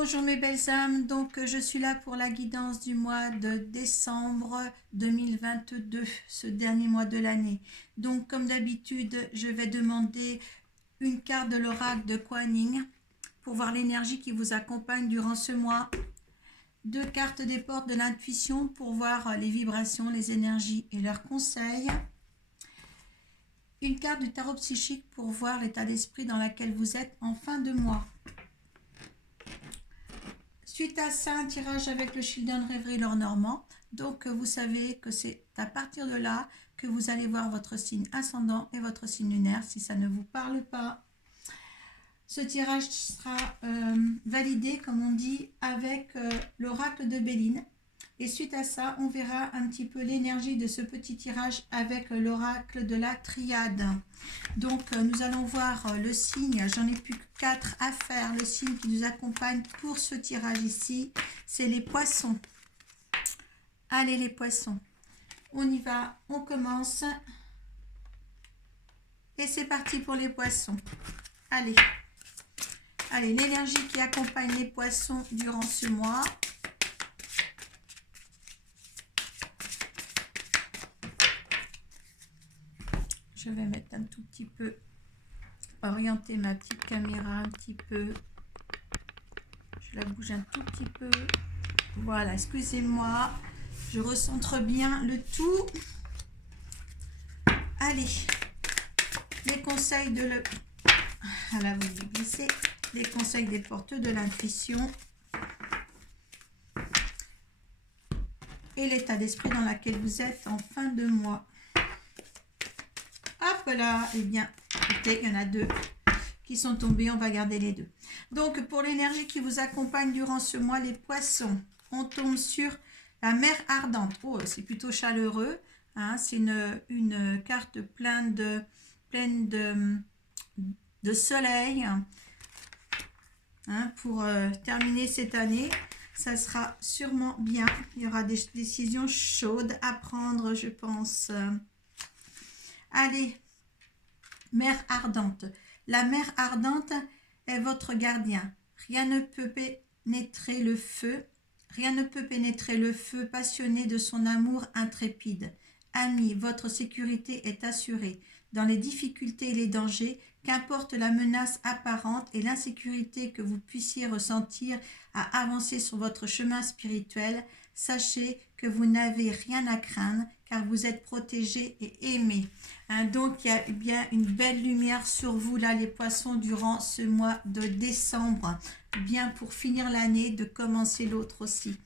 Bonjour mes belles âmes, donc je suis là pour la guidance du mois de décembre 2022, ce dernier mois de l'année. Donc comme d'habitude, je vais demander une carte de l'oracle de Kuan Yin pour voir l'énergie qui vous accompagne durant ce mois. Deux cartes des portes de l'intuition pour voir les vibrations, les énergies et leurs conseils. Une carte du tarot psychique pour voir l'état d'esprit dans lequel vous êtes en fin de mois. Suite à ça, un tirage avec le Children Rêverie Normand. Donc, vous savez que c'est à partir de là que vous allez voir votre signe ascendant et votre signe lunaire si ça ne vous parle pas. Ce tirage sera validé, comme on dit, avec l'oracle de Béline. Et suite à ça, on verra un petit peu l'énergie de ce petit tirage avec l'oracle de la triade. Donc, nous allons voir le signe. J'en ai plus que 4 à faire. Le signe qui nous accompagne pour ce tirage ici, c'est les poissons. Allez les poissons, on y va, on commence. Et c'est parti pour les poissons. Allez, l'énergie qui accompagne les poissons durant ce mois. Je vais mettre un tout petit peu, orienter ma petite caméra un petit peu. Je la bouge un tout petit peu. Voilà, excusez-moi. Je recentre bien le tout. Allez, les conseils de le... Voilà, vous glissez. Les conseils des porteurs de l'intuition. Et l'état d'esprit dans lequel vous êtes en fin de mois. Hop là, eh bien, écoutez, il y en a 2 qui sont tombés, on va garder les 2. Donc, pour l'énergie qui vous accompagne durant ce mois, les poissons, on tombe sur la mer ardente. Oh, c'est plutôt chaleureux, hein, c'est une carte pleine de soleil, hein, pour terminer cette année. Ça sera sûrement bien, il y aura des décisions chaudes à prendre, je pense. Allez, mer ardente. La mer ardente est votre gardien. Rien ne peut pénétrer le feu. Rien ne peut pénétrer le feu passionné de son amour intrépide. Amis, votre sécurité est assurée. Dans les difficultés et les dangers, qu'importe la menace apparente et l'insécurité que vous puissiez ressentir à avancer sur votre chemin spirituel, sachez que vous n'avez rien à craindre car vous êtes protégé et aimé. Hein, donc, il y a bien une belle lumière sur vous, là, les poissons, durant ce mois de décembre. Bien pour finir l'année, de commencer l'autre aussi.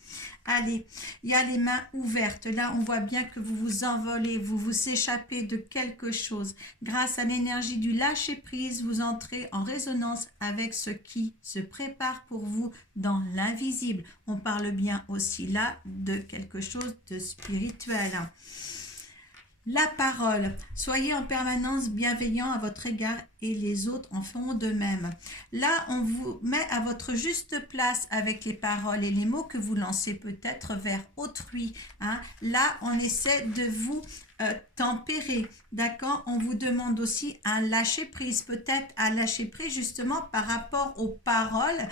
Allez, il y a les mains ouvertes. Là, on voit bien que vous vous envolez, vous vous échappez de quelque chose. Grâce à l'énergie du lâcher-prise, vous entrez en résonance avec ce qui se prépare pour vous dans l'invisible. On parle bien aussi là de quelque chose de spirituel. La parole. Soyez en permanence bienveillant à votre égard et les autres en feront de même. Là, on vous met à votre juste place avec les paroles et les mots que vous lancez peut-être vers autrui. Hein. Là, on essaie de vous tempérer. D'accord? On vous demande aussi un lâcher-prise. Peut-être un lâcher-prise justement par rapport aux paroles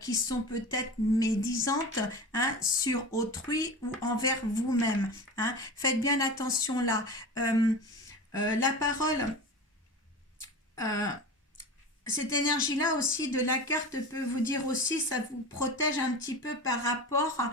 qui sont peut-être médisantes, hein, sur autrui ou envers vous-même. Hein. Faites bien attention là. La parole, cette énergie-là aussi de la carte peut vous dire aussi, ça vous protège un petit peu par rapport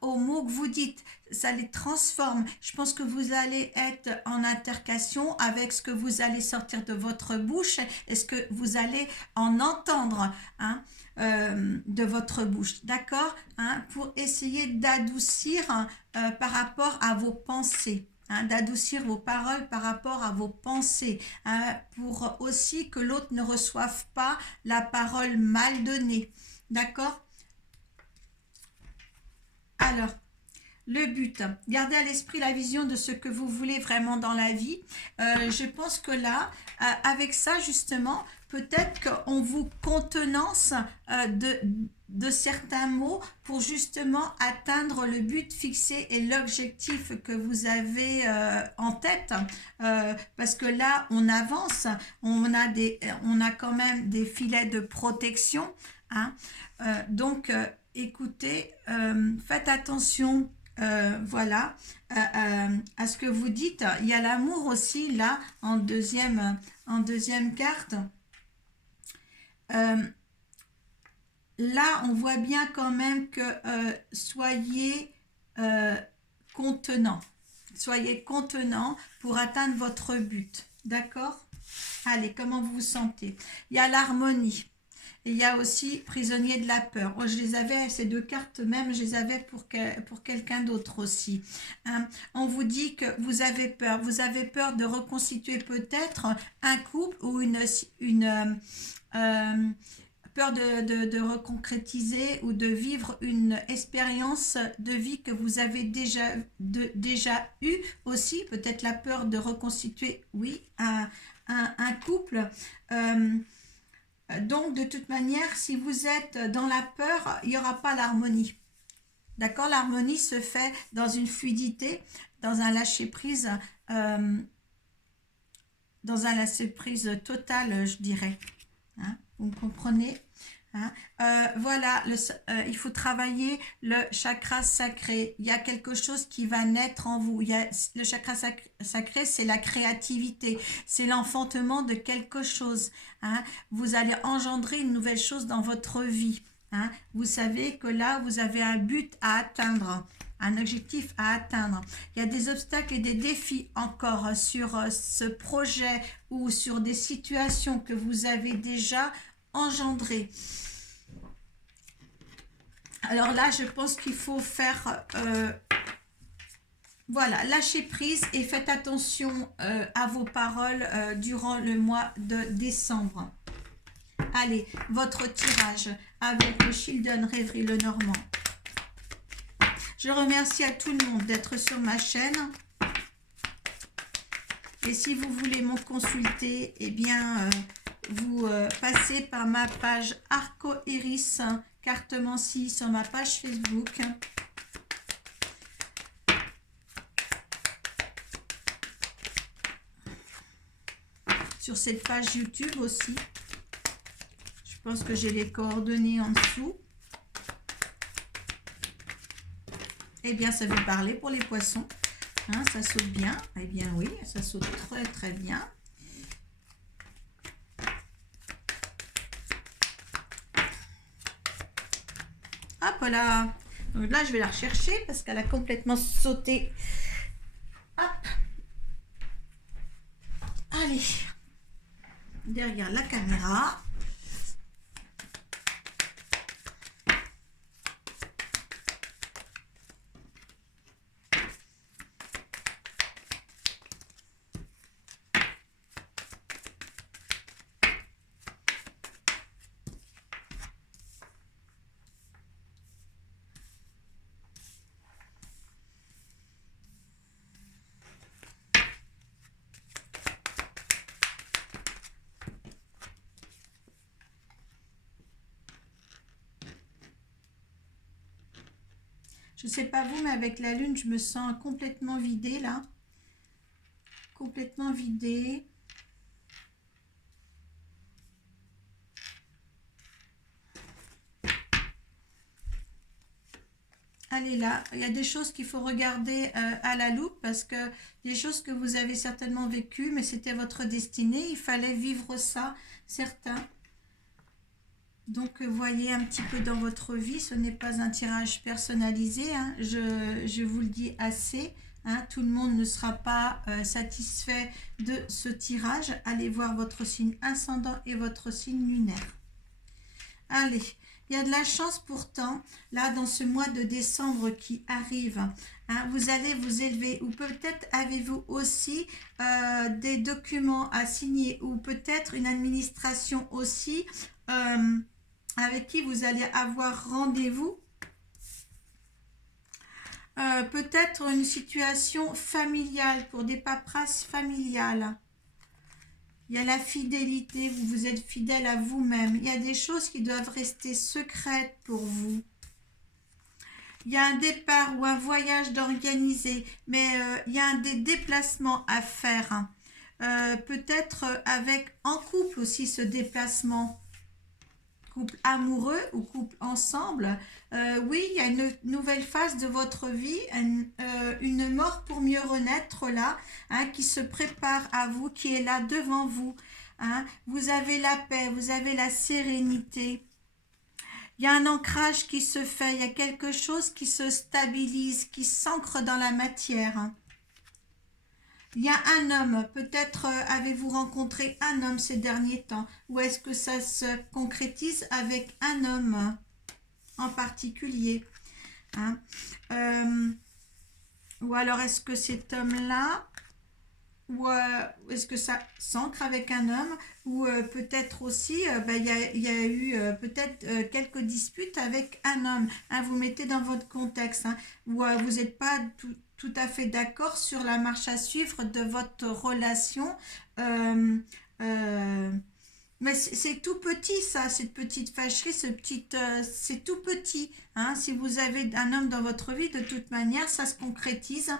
aux mots que vous dites. Ça les transforme. Je pense que vous allez être en altercation avec ce que vous allez sortir de votre bouche et ce que vous allez en entendre, hein, de votre bouche. D'accord, hein, pour essayer d'adoucir par rapport à vos pensées. Hein, d'adoucir vos paroles par rapport à vos pensées, hein, pour aussi que l'autre ne reçoive pas la parole mal donnée. D'accord? Alors, le but, gardez à l'esprit la vision de ce que vous voulez vraiment dans la vie. Je pense que là, avec ça justement, peut-être qu'on vous contenance de certains mots pour justement atteindre le but fixé et l'objectif que vous avez en tête. Parce que là, on avance, on a quand même des filets de protection. hein. Donc, écoutez, faites attention, voilà, à ce que vous dites. Il y a l'amour aussi, là, en deuxième carte. Là, on voit bien quand même que soyez contenant. Soyez contenant pour atteindre votre but. D'accord? Allez, comment vous vous sentez? Il y a l'harmonie. Et il y a aussi prisonnier de la peur. Oh, je les avais, ces deux cartes même, je les avais pour quelqu'un d'autre aussi. Hein. On vous dit que vous avez peur. Vous avez peur de reconstituer peut-être un couple ou peur de reconcrétiser ou de vivre une expérience de vie que vous avez déjà eue aussi. Peut-être la peur de reconstituer, oui, un couple. Donc, de toute manière, si vous êtes dans la peur, il n'y aura pas l'harmonie. D'accord? L'harmonie se fait dans une fluidité, dans un lâcher-prise, total, je dirais. Hein? Vous me comprenez? Hein? Voilà, il faut travailler le chakra sacré. Il y a quelque chose qui va naître en vous. Le chakra sacré, c'est la créativité, c'est l'enfantement de quelque chose. Hein? Vous allez engendrer une nouvelle chose dans votre vie. Hein? Vous savez que là, vous avez un but à atteindre, un objectif à atteindre. Il y a des obstacles et des défis encore sur ce projet ou sur des situations que vous avez déjà engendrées. Alors là, je pense qu'il faut faire, voilà, lâcher prise et faites attention à vos paroles durant le mois de décembre. Allez, votre tirage avec le Children Rêverie Le Normand. Je remercie à tout le monde d'être sur ma chaîne. Et si vous voulez me consulter, eh bien, vous passez par ma page Arco Iris Cartomancie sur ma page Facebook. Sur cette page YouTube aussi. Je pense que j'ai les coordonnées en dessous. Eh bien, ça veut parler pour les poissons. Hein, ça saute bien. Eh bien, oui, ça saute très, très bien. Hop là. Donc là, je vais la rechercher parce qu'elle a complètement sauté. Hop. Allez. Derrière la caméra. Je ne sais pas vous, mais avec la lune, je me sens complètement vidée là. Complètement vidée. Allez là, il y a des choses qu'il faut regarder à la loupe parce que des choses que vous avez certainement vécues, mais c'était votre destinée. Il fallait vivre ça, certains. Donc, voyez un petit peu dans votre vie, ce n'est pas un tirage personnalisé, hein, je vous le dis assez, hein, tout le monde ne sera pas satisfait de ce tirage. Allez voir votre signe ascendant et votre signe lunaire. Allez, il y a de la chance pourtant, là, dans ce mois de décembre qui arrive, hein, vous allez vous élever, ou peut-être avez-vous aussi des documents à signer, ou peut-être une administration aussi, avec qui vous allez avoir rendez-vous. Peut-être une situation familiale, pour des paperasses familiales. Il y a la fidélité, vous êtes fidèle à vous-même. Il y a des choses qui doivent rester secrètes pour vous. Il y a un départ ou un voyage d'organiser, mais il y a des déplacements à faire. Peut-être avec en couple aussi ce déplacement. couple amoureux ou couple ensemble. Oui, il y a une nouvelle phase de votre vie, une mort pour mieux renaître là, hein, qui se prépare à vous, qui est là devant vous. Hein. Vous avez la paix, vous avez la sérénité. Il y a un ancrage qui se fait, il y a quelque chose qui se stabilise, qui s'ancre dans la matière. Hein. Il y a un homme, peut-être avez-vous rencontré un homme ces derniers temps, ou est-ce que ça se concrétise avec un homme en particulier, hein? Ou alors est-ce que cet homme-là, ou est-ce que ça s'ancre avec un homme, ou peut-être aussi, il y a eu peut-être quelques disputes avec un homme, hein, vous mettez dans votre contexte, hein, ou vous n'êtes pas tout à fait d'accord sur la marche à suivre de votre relation, mais c'est tout petit ça, cette petite fâcherie, c'est tout petit. Hein. Si vous avez un homme dans votre vie, de toute manière, ça se concrétise.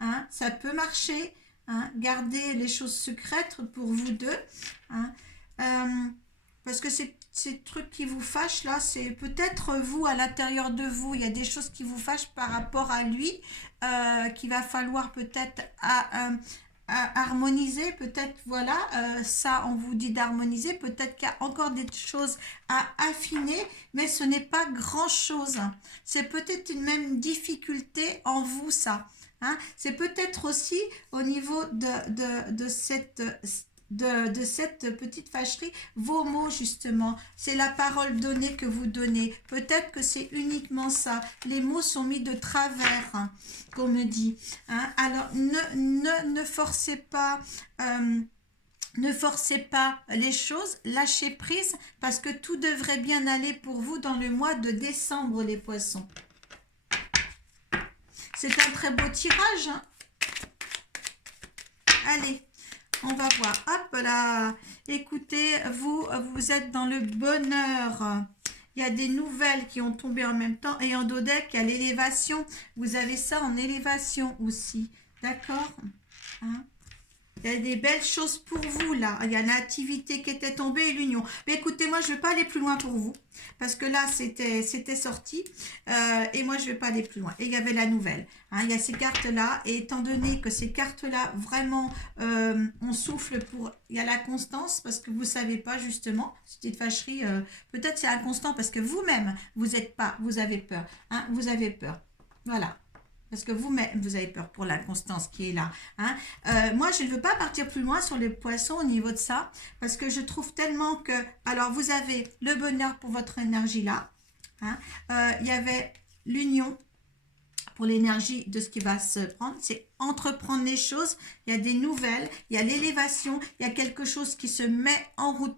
Hein. Ça peut marcher. Hein. Gardez les choses secrètes pour vous deux. Hein. Parce que ces trucs qui vous fâchent là, c'est peut-être vous à l'intérieur de vous. Il y a des choses qui vous fâchent par rapport à lui, qu'il va falloir peut-être harmoniser, peut-être, voilà, ça on vous dit d'harmoniser, peut-être qu'il y a encore des choses à affiner, mais ce n'est pas grand-chose. C'est peut-être une même difficulté en vous, ça. Hein. C'est peut-être aussi au niveau de cette petite fâcherie, vos mots justement, c'est la parole donnée que vous donnez. Peut-être que c'est uniquement ça. Les mots sont mis de travers, hein, qu'on me dit. Hein. Alors, ne forcez pas... ne forcez pas les choses, lâchez prise parce que tout devrait bien aller pour vous dans le mois de décembre, les poissons. C'est un très beau tirage. Hein. Allez, on va voir. Hop là. Écoutez, vous êtes dans le bonheur. Il y a des nouvelles qui ont tombé en même temps. Et en dos deck, il y a l'élévation. Vous avez ça en élévation aussi. D'accord, hein? Il y a des belles choses pour vous là. Il y a l'activité qui était tombée et l'union. Mais écoutez, moi je ne vais pas aller plus loin pour vous. Parce que là c'était sorti. Et moi je ne vais pas aller plus loin. Et il y avait la nouvelle. Hein, il y a ces cartes là. Et étant donné que ces cartes là vraiment on souffle pour... Il y a la constance parce que vous ne savez pas justement. Petite fâcherie. Peut-être c'est inconstant parce que vous-même vous n'êtes pas... Vous avez peur. Hein, vous avez peur. Voilà. Parce que vous-même, vous avez peur pour l'inconstance qui est là. Hein. Moi, je ne veux pas partir plus loin sur les poissons au niveau de ça. Parce que je trouve tellement que... Alors, vous avez le bonheur pour votre énergie là. Hein. Il y avait l'union pour l'énergie de ce qui va se prendre. C'est entreprendre les choses. Il y a des nouvelles. Il y a l'élévation. Il y a quelque chose qui se met en route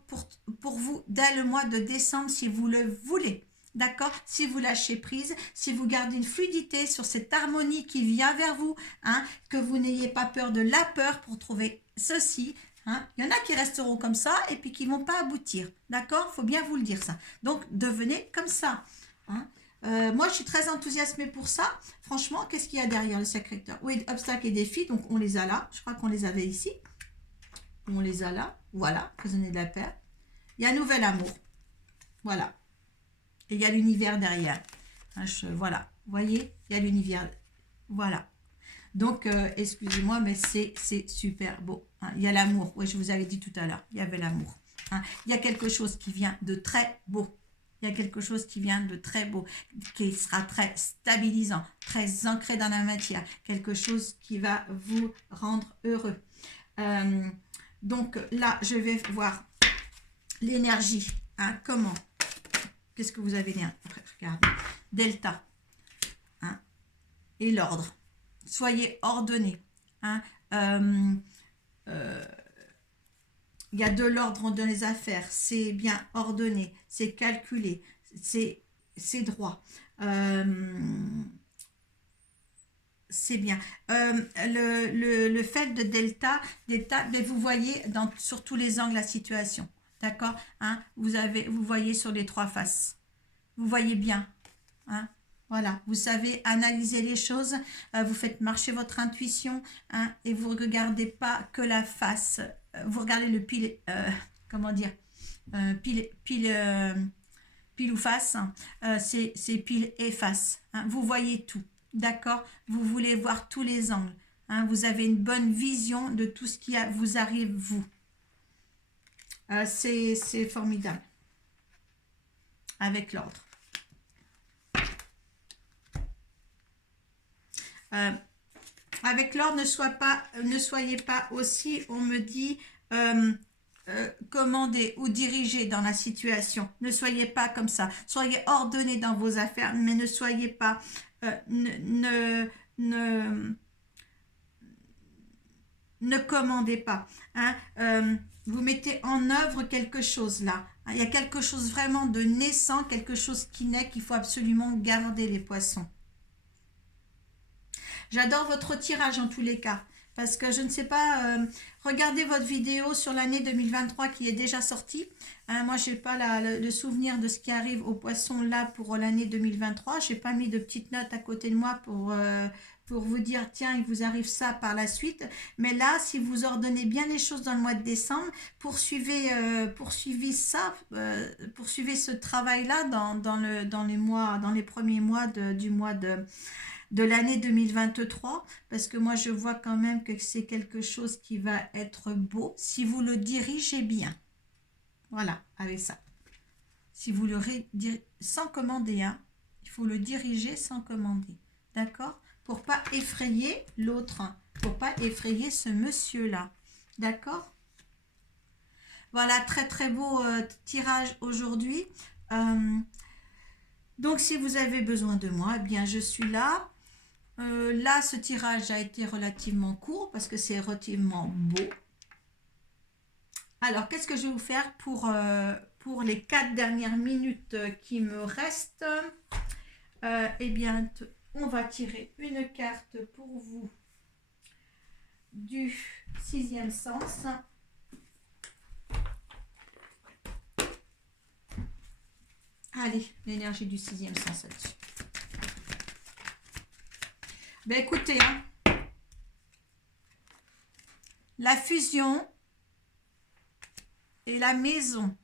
pour vous dès le mois de décembre si vous le voulez. D'accord? Si vous lâchez prise, si vous gardez une fluidité sur cette harmonie qui vient vers vous, hein, que vous n'ayez pas peur de la peur pour trouver ceci. Hein. Il y en a qui resteront comme ça et puis qui ne vont pas aboutir. D'accord? Il faut bien vous le dire ça. Donc, devenez comme ça. Hein. Moi, je suis très enthousiasmée pour ça. Franchement, qu'est-ce qu'il y a derrière le secrétaire? Oui, obstacles et défis. Donc, on les a là. Je crois qu'on les avait ici. On les a là. Voilà, prisonnier de la paix. Il y a un nouvel amour. Voilà. Et il y a l'univers derrière. Hein, voilà, vous voyez, il y a l'univers. Voilà. Donc, excusez-moi, mais c'est super beau. Hein. Il y a l'amour. Oui, je vous avais dit tout à l'heure, il y avait l'amour. Hein. Il y a quelque chose qui vient de très beau. Il y a quelque chose qui vient de très beau, qui sera très stabilisant, très ancré dans la matière. Quelque chose qui va vous rendre heureux. Donc là, je vais voir l'énergie. Hein, comment? Qu'est-ce que vous avez dit? Regardez. Delta. Hein, et l'ordre. Soyez ordonnés. Hein, il y a de l'ordre dans les affaires. C'est bien ordonné. C'est calculé. C'est droit. C'est bien. Le fait de delta, mais vous voyez sur tous les angles la situation. D'accord, hein, vous voyez sur les trois faces. Vous voyez bien. Hein, voilà, vous savez analyser les choses. Vous faites marcher votre intuition. Hein, et vous ne regardez pas que la face. Vous regardez le pile. Comment dire, pile. pile ou face, c'est pile et face. Hein. Vous voyez tout, d'accord? Vous voulez voir tous les angles. Hein. Vous avez une bonne vision de tout ce qui vous arrive, vous. C'est formidable. Avec l'ordre. Avec l'ordre, ne soyez pas aussi, on me dit, commandé ou dirigé dans la situation. Ne soyez pas comme ça. Soyez ordonné dans vos affaires, mais ne soyez pas... ne commandez pas. Hein. Vous mettez en œuvre quelque chose là. Il y a quelque chose vraiment de naissant, quelque chose qui naît, qu'il faut absolument garder, les poissons. J'adore votre tirage en tous les cas. Parce que je ne sais pas, regardez votre vidéo sur l'année 2023 qui est déjà sortie. Hein, moi, je n'ai pas le souvenir de ce qui arrive aux poissons là pour l'année 2023. Je n'ai pas mis de petites notes à côté de moi pour vous dire, tiens, il vous arrive ça par la suite. Mais là, si vous ordonnez bien les choses dans le mois de décembre, poursuivez ce travail-là dans les premiers mois du mois de l'année 2023, parce que moi je vois quand même que c'est quelque chose qui va être beau si vous le dirigez bien. Voilà, avec ça. Si vous le sans commander, hein, il faut le diriger sans commander. D'accord? Pour pas effrayer l'autre, hein, pour pas effrayer ce monsieur-là. D'accord? Voilà, très très beau tirage aujourd'hui. Donc si vous avez besoin de moi, eh bien je suis là. Là, ce tirage a été relativement court parce que c'est relativement beau. Alors, qu'est-ce que je vais vous faire pour les 4 dernières minutes qui me restent? Eh bien, on va tirer une carte pour vous du 6e sens. Allez, l'énergie du 6e sens là-dessus. Ben écoutez, hein, la fusion et la maison.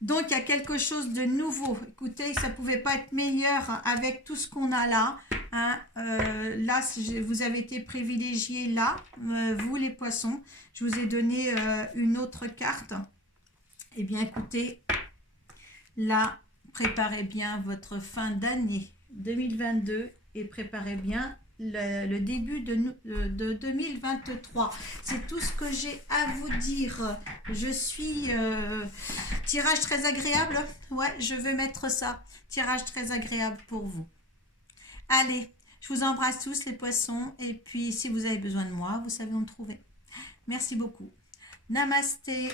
Donc, il y a quelque chose de nouveau. Écoutez, ça ne pouvait pas être meilleur avec tout ce qu'on a là. Hein. Là, vous avez été privilégiés là, vous les poissons. Je vous ai donné une autre carte. Eh bien, écoutez, là, préparez bien votre fin d'année 2022 et préparez bien le début de 2023. C'est tout ce que j'ai à vous dire. Je suis... tirage très agréable. Ouais, je vais mettre ça. Tirage très agréable pour vous. Allez, je vous embrasse tous les poissons. Et puis, si vous avez besoin de moi, vous savez où me trouver. Merci beaucoup. Namasté.